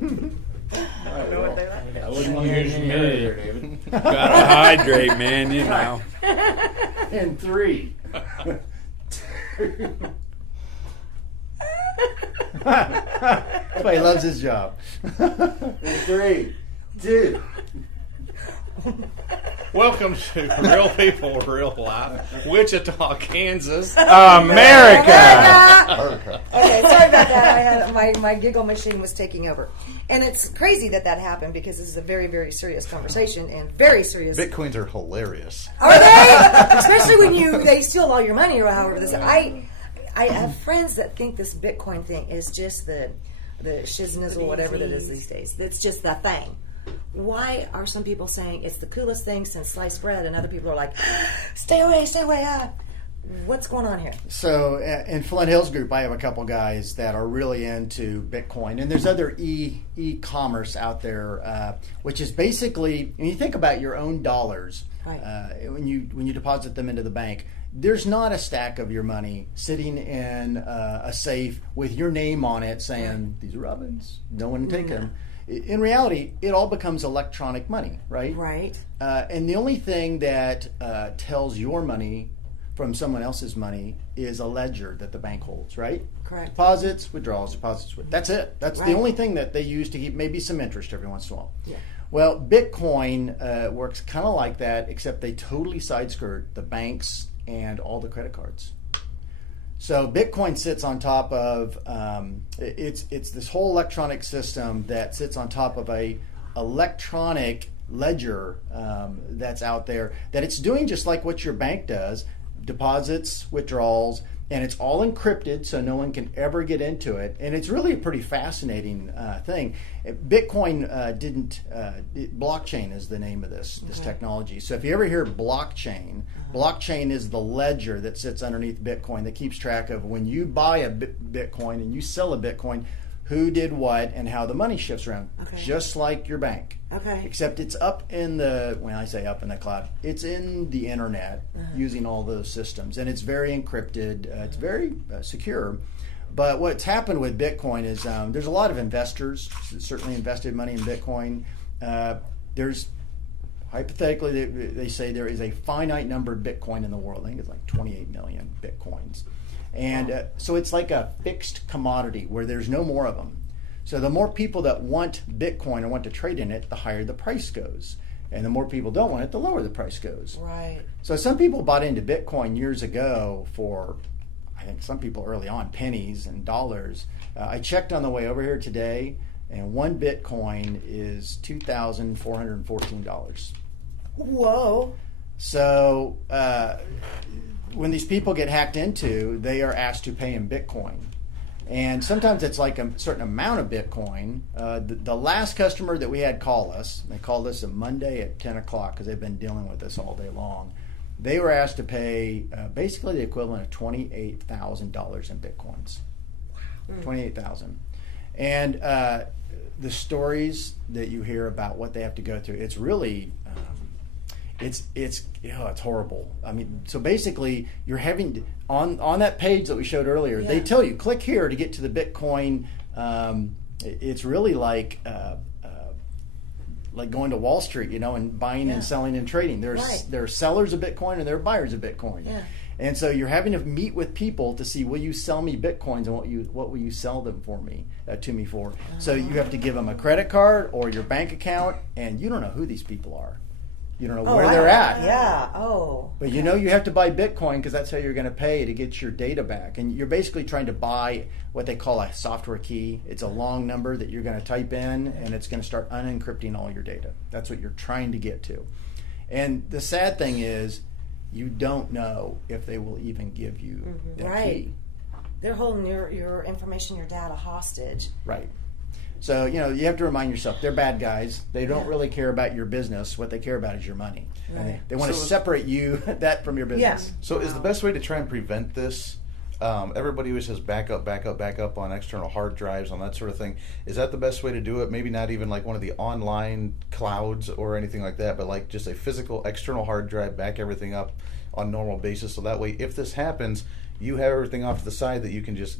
I don't know what they're like. I wouldn't use me. There, David. Gotta hydrate, man, you know. And 3. That's why he loves his job. And 3, 2. Welcome to Real People, Real Life, Wichita, Kansas, America! Okay, sorry about that. I had my giggle machine was taking over, and it's crazy that happened because this is a very, very serious conversation and very serious. Bitcoins are hilarious. Are they? Especially when they steal all your money or however this. I have friends that think this Bitcoin thing is just the shiznizzle, whatever that is these days. It's just the thing. Why are some people saying it's the coolest thing since sliced bread, and other people are like, stay away. What's going on here? So in Flint Hills Group, I have a couple guys that are really into Bitcoin, and there's other e-commerce out there, which is basically, when you think about your own dollars, right. When you deposit them into the bank, there's not a stack of your money sitting in a safe with your name on it saying, these are Robin's, no one can take them. In reality, it all becomes electronic money, right? Right. And the only thing that tells your money from someone else's money is a ledger that the bank holds, right? Correct. Deposits, withdrawals, that's it. That's right. the only thing that they use to keep maybe some interest every once in a while. Yeah. Well, Bitcoin works kind of like that, except they totally sideskirt the banks and all the credit cards. So Bitcoin sits on top of it's this whole electronic system that sits on top of a electronic ledger that's out there that it's doing just like what your bank does, deposits, withdrawals, and it's all encrypted so no one can ever get into it. And it's really a pretty fascinating thing. Bitcoin blockchain is the name of this technology. So if you ever hear blockchain, blockchain is the ledger that sits underneath Bitcoin that keeps track of when you buy a Bitcoin and you sell a Bitcoin, who did what and how the money shifts around. Okay. Just like your bank. Okay. Except it's up in the, when I say up in the cloud, it's in the internet using all those systems. And it's very encrypted. It's very secure. But what's happened with Bitcoin is there's a lot of investors certainly invested money in Bitcoin. There's, hypothetically, they say there is a finite number of Bitcoin in the world. I think it's like 28 million Bitcoins. And so it's like a fixed commodity where there's no more of them. So the more people that want Bitcoin or want to trade in it, the higher the price goes. And the more people don't want it, the lower the price goes. Right. So some people bought into Bitcoin years ago for, I think some people early on, pennies and dollars. I checked on the way over here today, and one Bitcoin is $2,414. Whoa. So when these people get hacked into, they are asked to pay in Bitcoin. And sometimes it's like a certain amount of Bitcoin. The last customer that we had call us, they called us a Monday at 10 o'clock because they've been dealing with us all day long. They were asked to pay basically the equivalent of $28,000 in Bitcoins. Wow. $28,000. And the stories that you hear about what they have to go through, it's really... It's horrible. I mean, so basically, you're having on that page that we showed earlier. They tell you click here to get to the Bitcoin. It's really like going to Wall Street, and buying and selling and trading. There are sellers of Bitcoin and there are buyers of Bitcoin. Yeah. And so you're having to meet with people to see, will you sell me Bitcoins and what will you sell them for me to me for? So you have to give them a credit card or your bank account, and you don't know who these people are. You don't know where they're at. Yeah. Oh. But you know you have to buy Bitcoin because that's how you're going to pay to get your data back. And you're basically trying to buy what they call a software key. It's a long number that you're going to type in, and it's going to start unencrypting all your data. That's what you're trying to get to. And the sad thing is you don't know if they will even give you that key. They're holding your information, your data hostage. Right. So, you have to remind yourself, they're bad guys. They don't really care about your business. What they care about is your money. Right. And they want to separate that from your business. Yeah. So is the best way to try and prevent this, everybody always says back up on external hard drives, on that sort of thing. Is that the best way to do it? Maybe not even like one of the online clouds or anything like that, but like just a physical external hard drive, back everything up on normal basis. So that way, if this happens, you have everything off to the side that you can just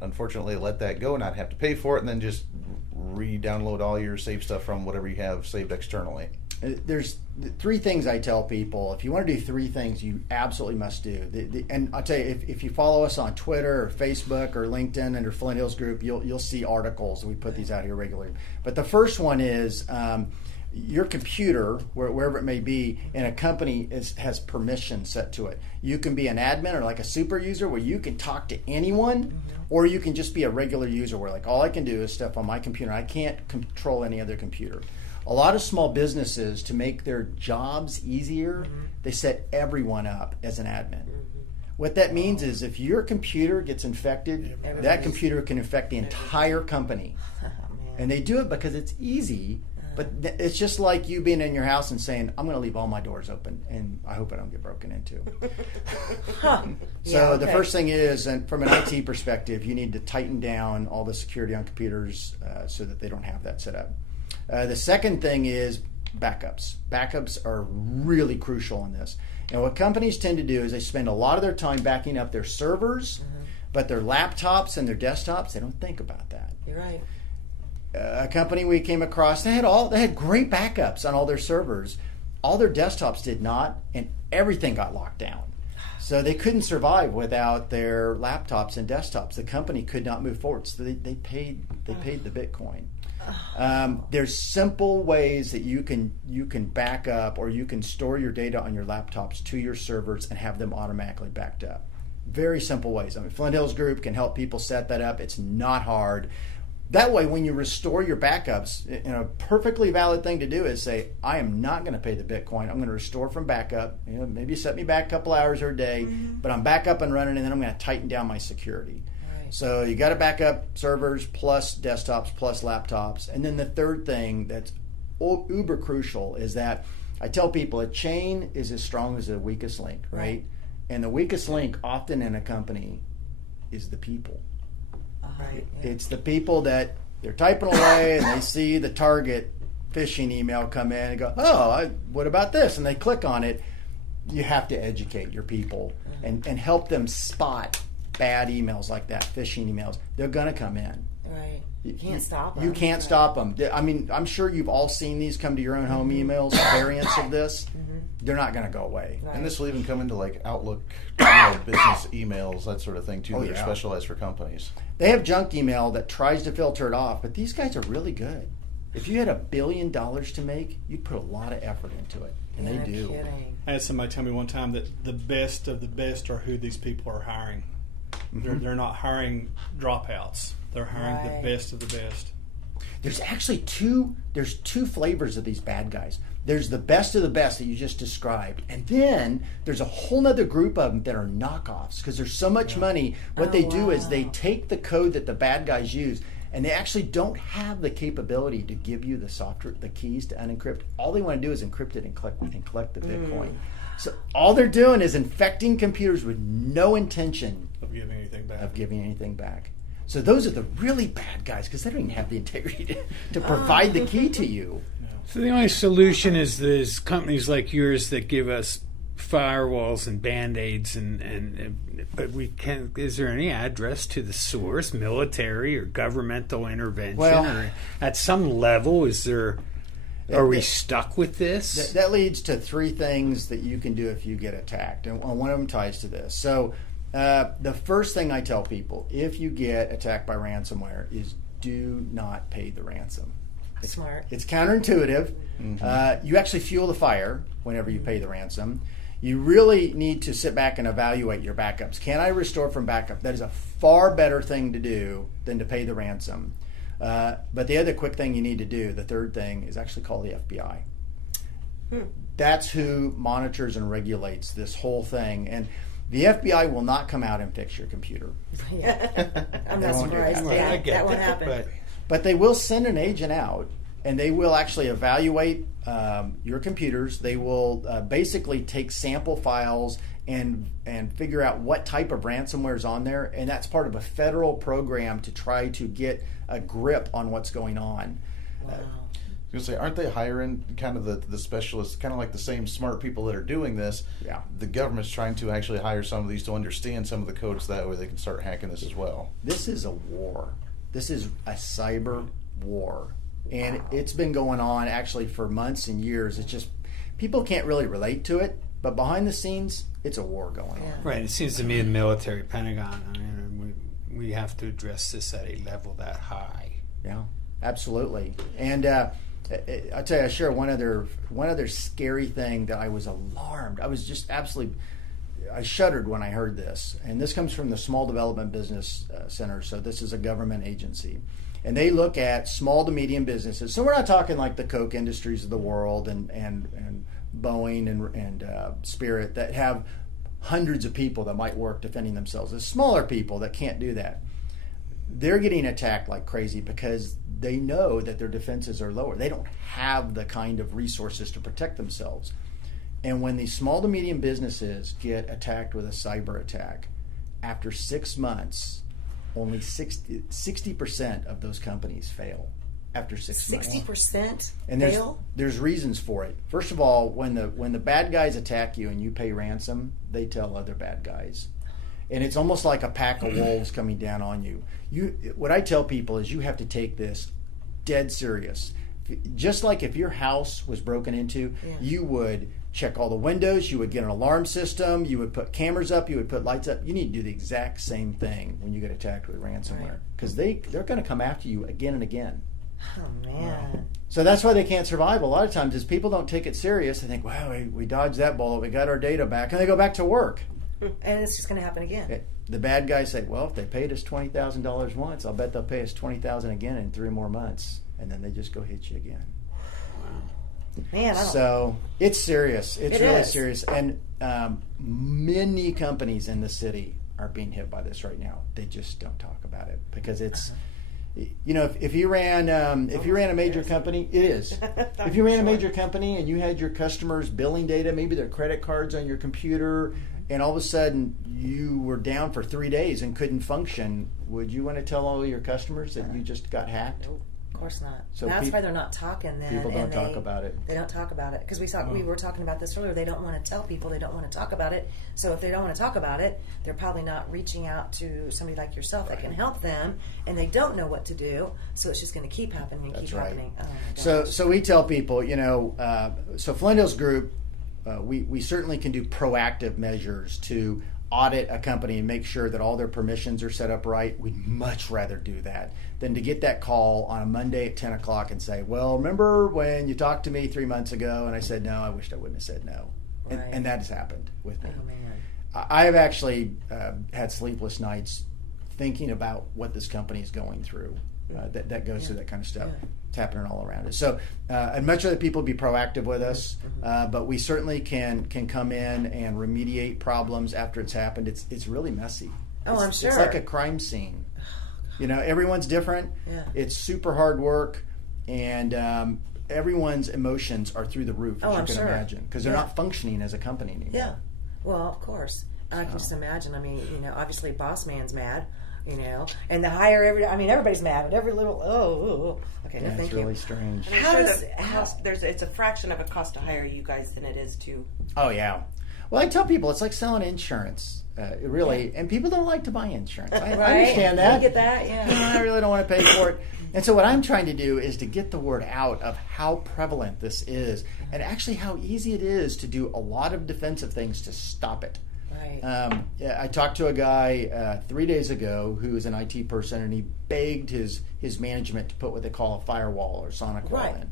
unfortunately let that go, not have to pay for it, and then just re-download all your saved stuff from whatever you have saved externally? There's 3 things I tell people. If you want to do 3 things, you absolutely must do. And I'll tell you, if you follow us on Twitter or Facebook or LinkedIn under Flint Hills Group, you'll see articles. We put these out here regularly. But the first one is your computer, wherever it may be, in a company has permission set to it. You can be an admin or like a super user where you can talk to anyone, or you can just be a regular user where like all I can do is stuff on my computer. I can't control any other computer. A lot of small businesses, to make their jobs easier, they set everyone up as an admin. What that means is if your computer gets infected, that computer can infect the entire company. And they do it because it's easy, but it's just like you being in your house and saying, I'm going to leave all my doors open, and I hope I don't get broken into. So the first thing is, and from an IT perspective, you need to tighten down all the security on computers so that they don't have that set up. The second thing is backups. Backups are really crucial in this. And what companies tend to do is they spend a lot of their time backing up their servers, but their laptops and their desktops, they don't think about that. You're right. A company we came across, they had great backups on all their servers. All their desktops did not, and everything got locked down. So they couldn't survive without their laptops and desktops. The company could not move forward. So they paid the Bitcoin. There's simple ways that you can back up, or you can store your data on your laptops to your servers and have them automatically backed up. Very simple ways. I mean, Flint Hills Group can help people set that up. It's not hard. That way, when you restore your backups, a perfectly valid thing to do is say, I am not going to pay the Bitcoin. I'm going to restore from backup. Maybe set me back a couple hours or a day, but I'm back up and running, and then I'm going to tighten down my security. So you got to back up servers plus desktops plus laptops. And then the third thing that's uber crucial is that I tell people a chain is as strong as the weakest link, right? And the weakest link often in a company is the people. Right. It's the people that they're typing away and they see the target phishing email come in and go, what about this? And they click on it. You have to educate your people and help them spot bad emails like that, phishing emails. They're going to come in. Right. You can't stop them. You can't stop them. I mean, I'm sure you've all seen these come to your own home emails, variants of this. They're not going to go away. Right. And this will even come into like Outlook, business emails, that sort of thing too. That are specialized for companies. They have junk email that tries to filter it off, but these guys are really good. If you had $1 billion to make, you'd put a lot of effort into it, and they do. Kidding. I had somebody tell me one time that the best of the best are who these people are hiring. They're not hiring dropouts. They're hiring the best of the best. There's actually two flavors of these bad guys. There's the best of the best that you just described, and then there's a whole other group of them that are knockoffs because there's so much money. What they do is they take the code that the bad guys use, and they actually don't have the capability to give you the software, the keys to unencrypt. All they want to do is encrypt it and collect the Bitcoin. So all they're doing is infecting computers with no intention Of giving anything back. So those are the really bad guys because they don't even have the integrity to provide the key to you. So the only solution is there's companies like yours that give us firewalls and band-aids, but we can. Is there any address to the source, military or governmental intervention? Well, or at some level, is there? Are we stuck with this? That leads to 3 things that you can do if you get attacked, and one of them ties to this. So the first thing I tell people, if you get attacked by ransomware, is do not pay the ransom. Smart. It's counterintuitive. You actually fuel the fire whenever you pay the ransom. You really need to sit back and evaluate your backups. Can I restore from backup? That is a far better thing to do than to pay the ransom. But the other quick thing you need to do, the third thing, is actually call the FBI. That's who monitors and regulates this whole thing. And the FBI will not come out and fix your computer. I'm not surprised. That won't happen. But they will send an agent out, and they will actually evaluate your computers. They will basically take sample files and figure out what type of ransomware is on there, and that's part of a federal program to try to get a grip on what's going on. I was I was gonna say, aren't they hiring kind of the specialists, kind of like the same smart people that are doing this? Yeah. The government's trying to actually hire some of these to understand some of the codes, that way they can start hacking this as well. This is a war. This is a cyber war. And it's been going on actually for months and years. It's just people can't really relate to it, but behind the scenes, it's a war going on. Right. It seems to me the military, Pentagon, I mean, we have to address this at a level that high. Yeah, absolutely. And I'll tell you, I share one other scary thing that I was alarmed. I was just absolutely, I shuddered when I heard this. And this comes from the Small Development Business Center. So this is a government agency. And they look at small to medium businesses. So we're not talking like the Coke Industries of the world and Boeing and Spirit that have hundreds of people that might work defending themselves. There's smaller people that can't do that. They're getting attacked like crazy because they know that their defenses are lower. They don't have the kind of resources to protect themselves. And when these small to medium businesses get attacked with a cyber attack, after 6 months, only 60% of those companies fail after 6 months. 60% And fail? there's reasons for it. First of all, when the bad guys attack you and you pay ransom, they tell other bad guys. And it's almost like a pack of wolves coming down on you. What I tell people is you have to take this dead serious. Just like if your house was broken into, you would check all the windows, you would get an alarm system, you would put cameras up, you would put lights up. You need to do the exact same thing when you get attacked with ransomware, because they're going to come after you again and again. Oh, man. So that's why they can't survive a lot of times, is people don't take it serious. They think, well, we dodged that bullet, we got our data back, and they go back to work. And it's just going to happen again. The bad guys say, well, if they paid us $20,000 once, I'll bet they'll pay us $20,000 again in 3 more months. And then they just go hit you again. Man, So it's serious. It's It really is. serious. And many companies in the city are being hit by this right now. They just don't talk about it because it's, you know, if you ran a major company, it is. If you ran a major company and you had your customers' billing data, maybe their credit cards on your computer, and all of a sudden you were down for 3 days and couldn't function, would you want to tell all your customers that you just got hacked? Of course not. So That's why they're not talking then. People don't talk about it. They don't talk about it. Because we were talking about this earlier. They don't want to tell people. They don't want to talk about it. So if they don't want to talk about it, they're probably not reaching out to somebody like yourself that can help them. And they don't know what to do. So it's just going to keep happening and keep happening. Oh my gosh. So we tell people, you know, so Flinthills Group, we certainly can do proactive measures to audit a company and make sure that all their permissions are set up right. We'd much rather do that than to get that call on a Monday at 10 o'clock and say, well, remember when you talked to me 3 months ago and I said no? I wished I wouldn't have said no. Right. And that has happened with me. Oh, man. I have actually had sleepless nights thinking about what this company is going through. That goes through that kind of stuff. Yeah. It's happening all around us. So I'd much rather people be proactive with us, but we certainly can come in and remediate problems after it's happened. It's really messy. I'm sure. It's like a crime scene. You know, everyone's different. Yeah. It's super hard work, and everyone's emotions are through the roof, as you I'm can sure. imagine, because they're not functioning as a company anymore. Yeah. Well, of course. I can just imagine. I mean, you know, obviously boss man's mad, you know, and the higher everybody's mad at every little, okay, no, Yeah, thank it's really you. strange. And I'm How sure does- the cost, it's a fraction of a cost to hire you guys than it is to. Oh yeah. Well, I tell people it's like selling insurance. It really, and people don't like to buy insurance. I Right? understand that. You get that? Yeah. I really don't want to pay for it. And so what I'm trying to do is to get the word out of how prevalent this is, and actually how easy it is to do a lot of defensive things to stop it. Right. I talked to a guy 3 days ago who is an IT person, and he begged his management to put what they call a firewall or sonic wall Right. in.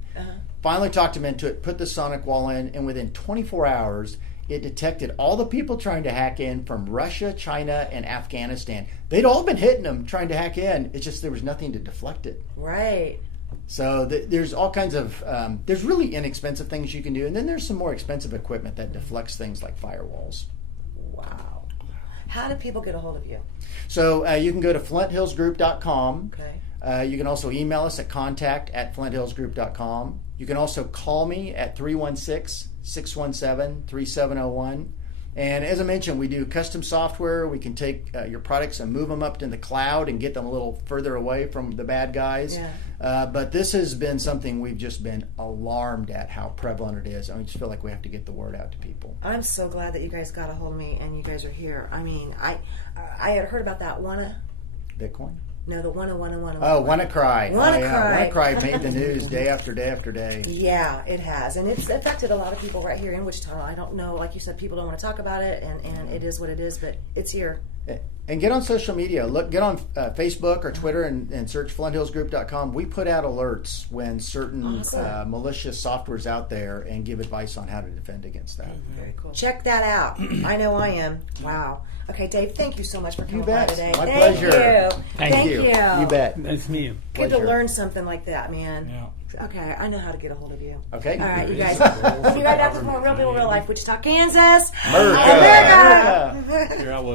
Finally talked him into it, put the sonic wall in, and within 24 hours, it detected all the people trying to hack in from Russia, China, and Afghanistan. They'd all been hitting them trying to hack in. It's just there was nothing to deflect it. Right. So there's all kinds of, there's really inexpensive things you can do, and then there's some more expensive equipment that deflects things like firewalls. Wow. How do people get a hold of you? So you can go to flinthillsgroup.com. Okay. You can also email us at contact@flinthillsgroup.com. You can also call me at 316-617-3701. And as I mentioned, we do custom software. We can take your products and move them up to the cloud and get them a little further away from the bad guys. Yeah. But this has been something we've just been alarmed at how prevalent it is. I just feel like we have to get the word out to people. I'm so glad that you guys got a hold of me and you guys are here. I mean, I had heard about that Bitcoin? No, the wanna. Oh, WannaCry. WannaCry. WannaCry made the news day after day after day. Yeah, it has, and it's affected a lot of people right here in Wichita. I don't know, like you said, people don't want to talk about it, and it is what it is, but it's here. And get on social media. Get on Facebook or Twitter and search FlintHillsGroup.com. We put out alerts when certain Awesome. malicious software's out there and give advice on how to defend against that. Very cool. Check that out. I know I am. Wow. Okay, Dave, thank you so much for coming by bet. today. My Thank pleasure. you. Thank you. You bet. That's me. Good to Pleasure. learn something like that, man. Yeah. Okay, I know how to get a hold of you. Okay. All right, you guys. We'll be right back with more Real People, Real Life. Wichita, Kansas. America. America. Here I will.